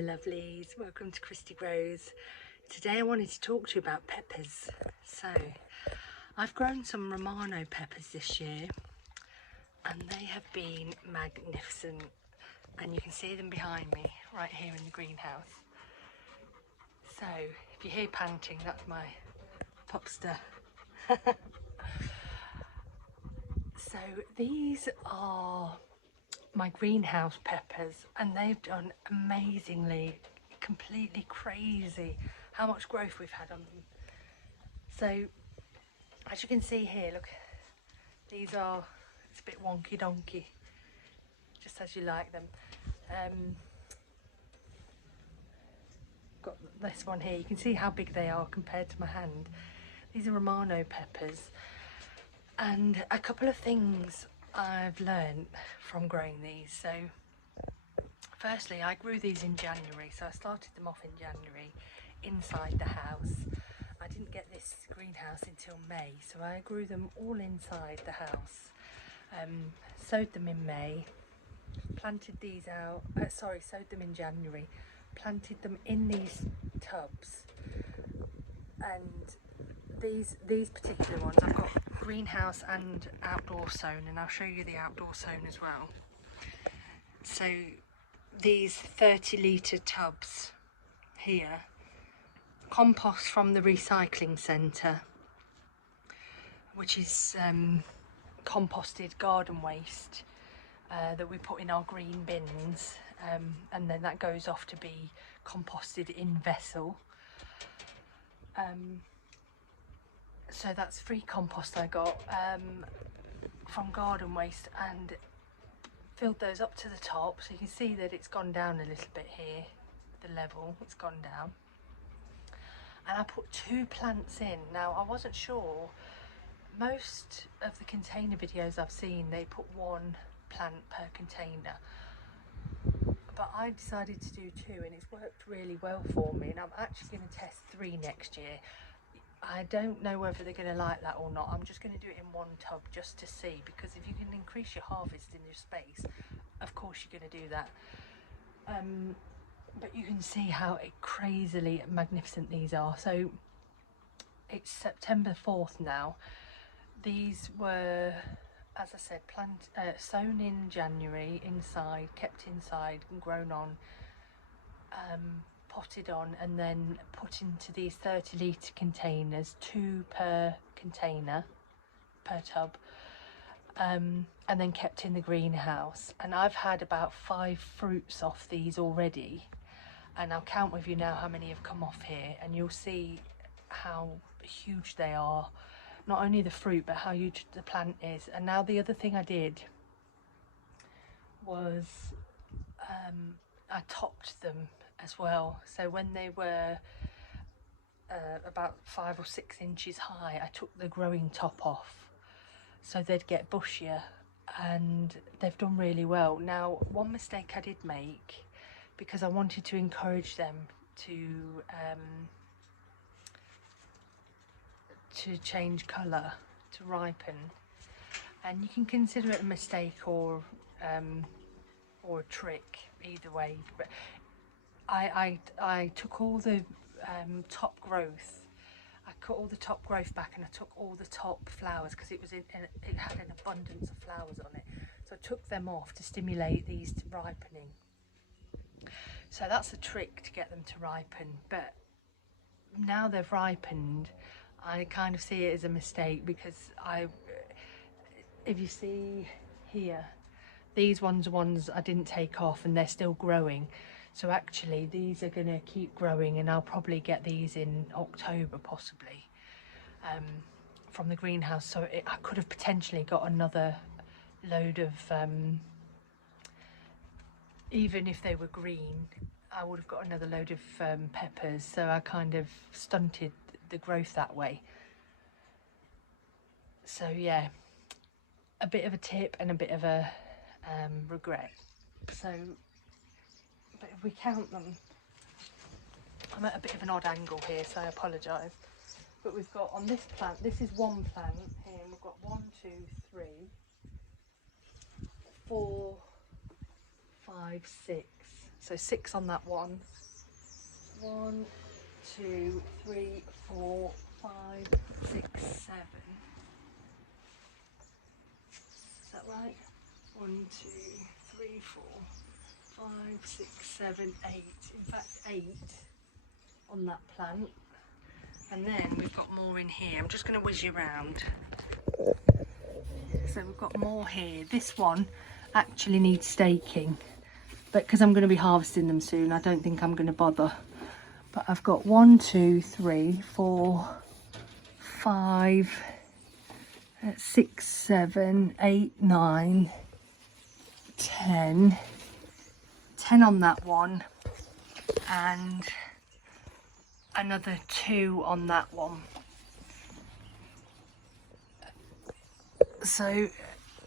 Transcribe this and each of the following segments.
Hello lovelies, welcome to Christy Grows. Today I wanted to talk to you about peppers. So I've grown some Romano peppers this year and they have been magnificent, and you can see them behind me right here in the greenhouse. So if you hear panting, that's my popster. So these are my greenhouse peppers and they've done amazingly, completely crazy how much growth we've had on them. So as you can see here, look, these are, it's a bit wonky donkey, just as you like them. Got this one here, you can see how big they are compared to my hand. These are Romano peppers, and a couple of things I've learned from growing these. So firstly, I grew these in January, so I started them off in January inside the house. I didn't get this greenhouse until May, so I grew them all inside the house. Sowed them in May, planted these out, sowed them in January, planted them in these tubs, and these particular ones, I've got greenhouse and outdoor sown, and I'll show you the outdoor sown as well. So these 30-litre tubs here, compost from the recycling centre, which is composted garden waste that we put in our green bins, and then that goes off to be composted in vessel. So that's free compost I got from garden waste, and filled those up to the top, so you can see that it's gone down a little bit here, the level, it's gone down. And I put 2 plants in. Now I wasn't sure, most of the container videos I've seen, they put 1 plant per container, but I decided to do 2 and it's worked really well for me, and I'm actually going to test 3 next year. I don't know whether they're going to like that or not. I'm just going to do it in 1 tub just to see, because if you can increase your harvest in your space, of course you're going to do that. But you can see how crazily magnificent these are. So it's September 4th now. These were, as I said, sown in January inside, kept inside and grown on, potted on, and then put into these 30-litre containers, 2 per container per tub, and then kept in the greenhouse. And I've had about 5 fruits off these already, and I'll count with you now how many have come off here, and you'll see how huge they are, not only the fruit but how huge the plant is. And now the other thing I did was I topped them as well. So when they were about 5 or 6 inches high, I took the growing top off so they'd get bushier, and they've done really well. Now, one mistake I did make, because I wanted to encourage them to change colour, to ripen, and you can consider it a mistake or a trick, either way, but I took all the top growth, I cut all the top growth back, and I took all the top flowers, because it had an abundance of flowers on it, so I took them off to stimulate these to ripening. So that's a trick to get them to ripen, but now they've ripened, I kind of see it as a mistake, because if you see here, these ones I didn't take off and they're still growing. So actually these are going to keep growing, and I'll probably get these in October possibly from the greenhouse. So I could have potentially got another load of, even if they were green, I would have got another load of peppers. So I kind of stunted the growth that way. So yeah, a bit of a tip and a bit of a regret. So, but if we count them, I'm at a bit of an odd angle here, so I apologise. But we've got on this plant, this is 1 plant here, and we've got 1, 2, 3, 4, 5, 6, So 6 on that one. 1, 2, 3, 4, 5, 6, 7. Is that right? 1, 2, 3, 4, 5, 6, 7, 8. In fact, 8 on that plant. And then we've got more in here. I'm just going to whiz you around. So we've got more here. This one actually needs staking, but because I'm going to be harvesting them soon, I don't think I'm going to bother. But I've got 1, 2, 3, 4, 5, 6, 7, 8, 9, 10. 10 on that one, and another 2 on that one. So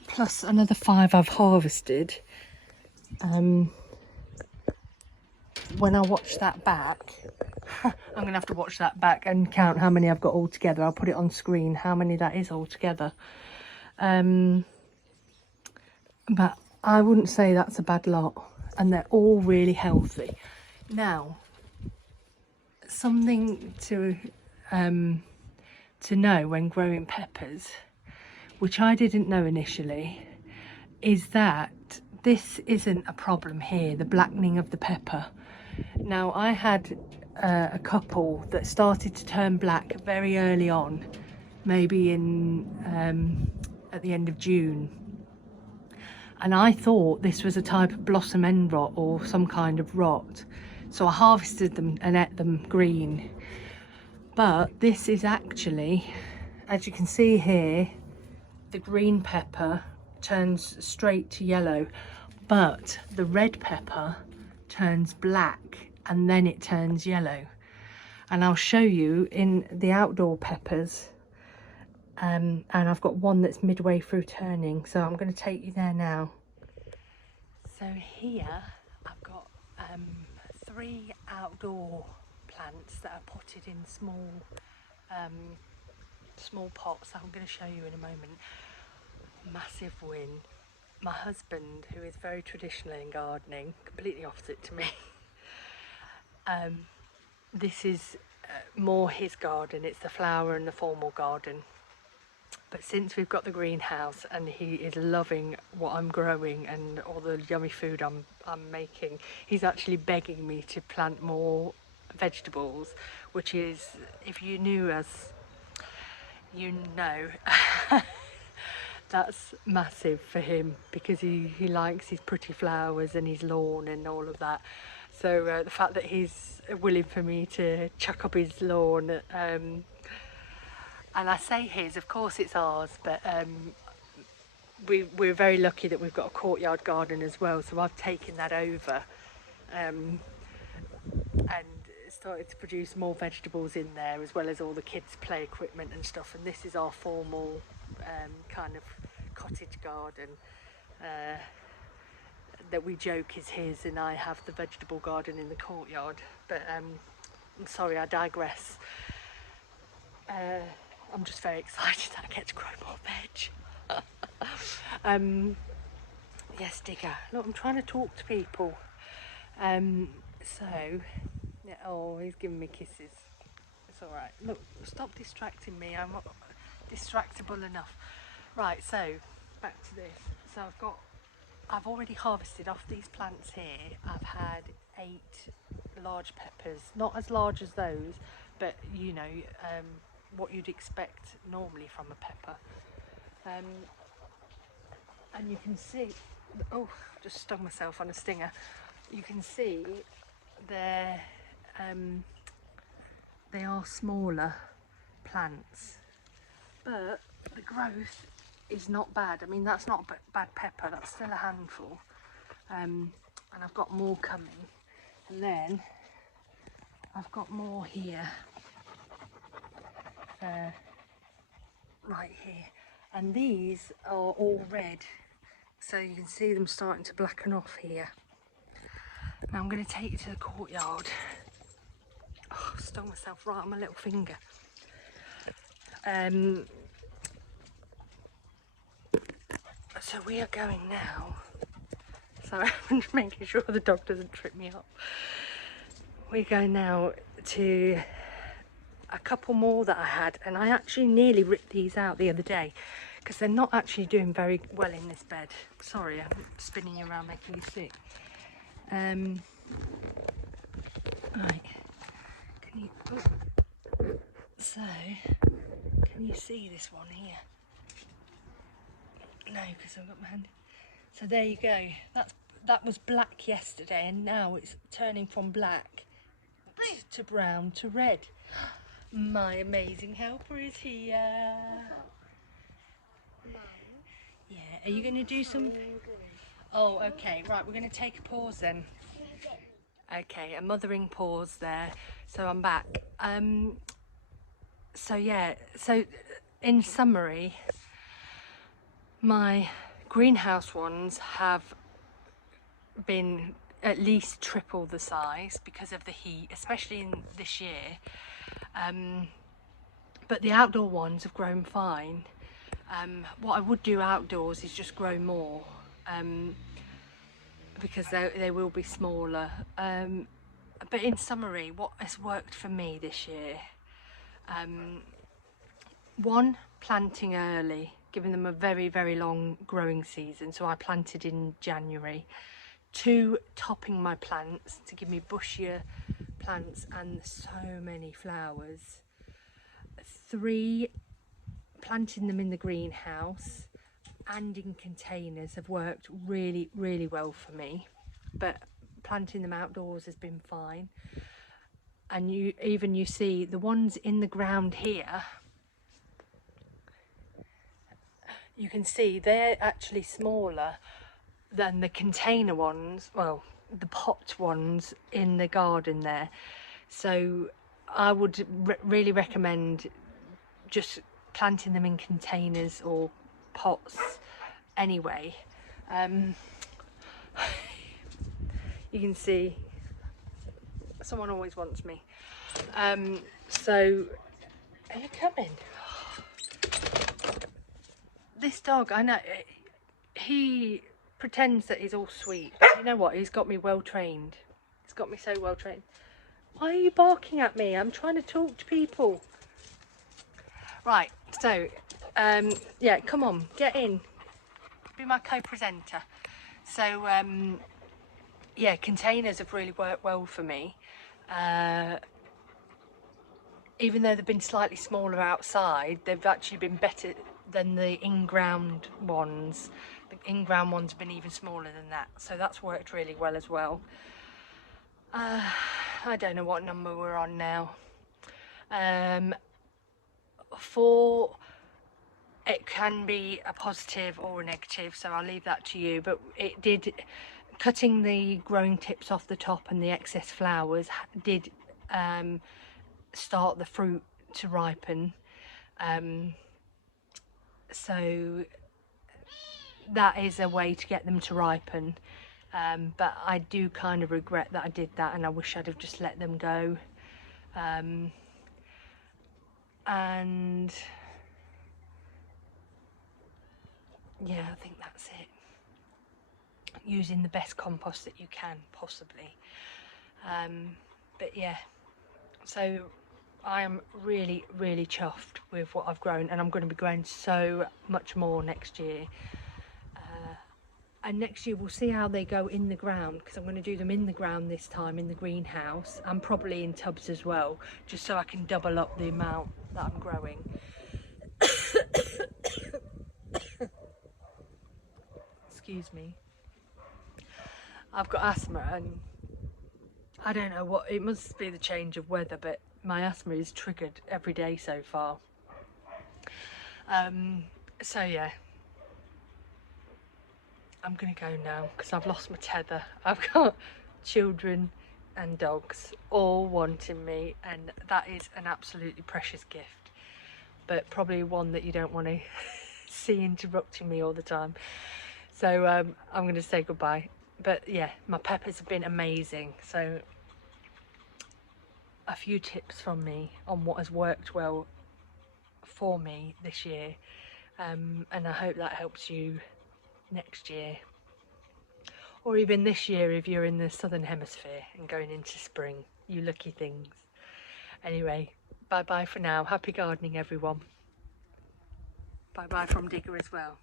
plus another 5 I've harvested. When I watch that back, I'm going to have to watch that back and count how many I've got all together. I'll put it on screen, how many that is all together. But I wouldn't say that's a bad lot, and they're all really healthy. Now, something to know when growing peppers, which I didn't know initially, is that this isn't a problem here, the blackening of the pepper. Now, I had a couple that started to turn black very early on, maybe in at the end of June, and I thought this was a type of blossom end rot or some kind of rot, so I harvested them and ate them green. But this is actually, as you can see here, the green pepper turns straight to yellow, but the red pepper turns black and then it turns yellow. And I'll show you in the outdoor peppers, and I've got one that's midway through turning, so I'm going to take you there now. So here I've got 3 outdoor plants that are potted in small pots. I'm going to show you in a moment. Massive win. My husband, who is very traditional in gardening, completely opposite to me, this is more his garden. It's the flower and the formal garden. But since we've got the greenhouse and he is loving what I'm growing and all the yummy food I'm making, he's actually begging me to plant more vegetables, which is, if you knew us, you know, that's massive for him, because he likes his pretty flowers and his lawn and all of that. So the fact that he's willing for me to chuck up his lawn, and I say his, of course it's ours, but we're very lucky that we've got a courtyard garden as well, so I've taken that over and started to produce more vegetables in there, as well as all the kids' play equipment and stuff. And this is our formal kind of cottage garden that we joke is his, and I have the vegetable garden in the courtyard. But I'm sorry, I digress. I'm just very excited that I get to grow more veg. Yes, Digger. Look, I'm trying to talk to people. So, yeah, oh, he's giving me kisses. It's all right. Look, stop distracting me. I'm not distractible enough. Right, so back to this. So I've already harvested off these plants here. I've had 8 large peppers, not as large as those, but you know, what you'd expect normally from a pepper. And you can see, oh, just stung myself on a stinger. You can see they are smaller plants, but the growth is not bad. I mean, that's not bad pepper, that's still a handful. And I've got more coming. And then I've got more here, right here. And these are all red, so you can see them starting to blacken off here. Now I'm going to take you to the courtyard. Oh, I stung myself right on my little finger. So we are going now. So Sorry, I'm just making sure the dog doesn't trip me up. We're going now to a couple more that I had, and I actually nearly ripped these out the other day because they're not actually doing very well in this bed. Sorry, I'm spinning you around making you sick. Right, can you, so can you see this one here? No, because I've got my hand. So there you go. That was black yesterday, and now it's turning from black to brown to red. My amazing helper is here. Yeah, are you going to do some? Oh, okay, right, we're going to take a pause then. Okay, a mothering pause there. So I'm back. So yeah, so in summary, my greenhouse ones have been at least triple the size because of the heat, especially in this year. But the outdoor ones have grown fine. What I would do outdoors is just grow more, because they will be smaller. But in summary, what has worked for me this year, one, planting early, giving them a very, very long growing season. So I planted in January. Two, topping my plants to give me bushier plants and so many flowers. Three, planting them in the greenhouse and in containers have worked really, really well for me, but planting them outdoors has been fine. And you see the ones in the ground here, you can see they're actually smaller than the container ones, well, the pot ones in the garden there. So I would really recommend just planting them in containers or pots anyway. You can see someone always wants me. So are you coming? This dog, I know, he pretends that he's all sweet. You know what? He's got me well trained. He's got me so well trained. Why are you barking at me? I'm trying to talk to people. Right, so, yeah, come on, get in. Be my co-presenter. So, yeah, containers have really worked well for me. Even though they've been slightly smaller outside, they've actually been better than the in-ground ones. The in-ground ones have been even smaller than that, so that's worked really well as well. I don't know what number we're on now. 4, it can be a positive or a negative, so I'll leave that to you, but it did, cutting the growing tips off the top and the excess flowers did start the fruit to ripen. So that is a way to get them to ripen, but I do kind of regret that I did that, and I wish I'd have just let them go. And yeah, I think that's it. Using the best compost that you can possibly. But yeah, so I am really, really chuffed with what I've grown, and I'm going to be growing so much more next year. And next year we'll see how they go in the ground, because I'm going to do them in the ground this time, in the greenhouse, and probably in tubs as well, just so I can double up the amount that I'm growing. Excuse me. I've got asthma, and I don't know what, it must be the change of weather, but my asthma is triggered every day so far. So yeah, I'm gonna go now because I've lost my tether. I've got children and dogs all wanting me, and that is an absolutely precious gift, but probably one that you don't want to see interrupting me all the time. So I'm going to say goodbye. But yeah, my peppers have been amazing. So a few tips from me on what has worked well for me this year, and I hope that helps you next year. or even this year if you're in the southern hemisphere and going into spring. You lucky things. Anyway, bye bye for now. Happy gardening everyone. Bye bye from Digger as well.